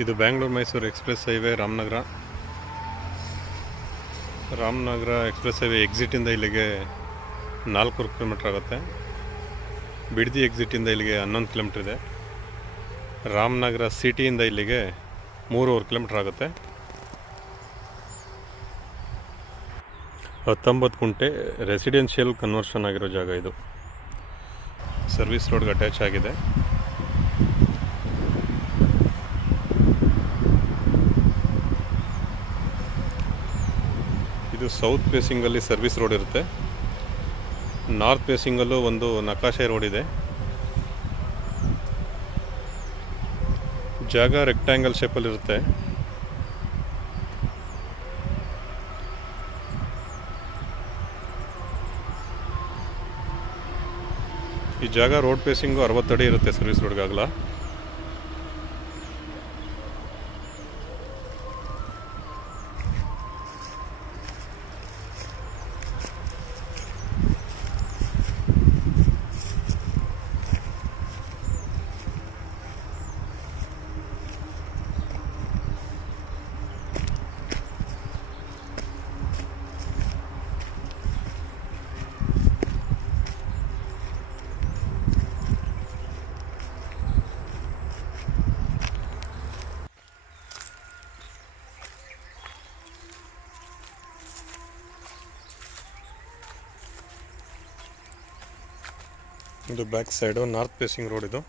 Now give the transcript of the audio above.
ಇದು Bengaluru Mysuru express highway Ramanagara express highway ಎಕ್ಸಿಟಿಂದ ಇಲ್ಲಿಗೆ 4 ಕಿಲೋಮೀಟ್ರ್ ಆಗುತ್ತೆ. ಬಿಡದಿ ಎಕ್ಸಿಟಿಂದ ಇಲ್ಲಿಗೆ 11 ಕಿಲೋಮೀಟ್ರ್ ಇದೆ. ರಾಮನಗರ ಸಿಟಿಯಿಂದ ಇಲ್ಲಿಗೆ 3.5 ಕಿಲೋಮೀಟ್ರ್ ಆಗುತ್ತೆ. 19 ಗುಂಟೆ ರೆಸಿಡೆನ್ಷಿಯಲ್ ಕನ್ವರ್ಷನ್ ಆಗಿರೋ ಜಾಗ ಇದು. ಸರ್ವಿಸ್ ರೋಡ್ಗೆ ಅಟ್ಯಾಚ್ ಆಗಿದೆ. ಇದು ಸೌತ್ ಫೇಸಿಂಗಲ್ಲಿ ಸರ್ವಿಸ್ ರೋಡ್ ಇರುತ್ತೆ. ನಾರ್ತ್ ಫೇಸಿಂಗಲ್ಲೂ ಒಂದು ನಕಾಶೆ ರೋಡ್ ಇದೆ. ಜಾಗ ರೆಕ್ಟ್ಯಾಂಗಲ್ ಶೇಪಲ್ಲಿ ಇರುತ್ತೆ. ಈ ಜಾಗ ರೋಡ್ ಫೇಸಿಂಗು 60 ಅಡಿ ಇರುತ್ತೆ ಸರ್ವಿಸ್ ರೋಡ್ಗಾಗಲ. ಇದು back side north facing road ಇದು.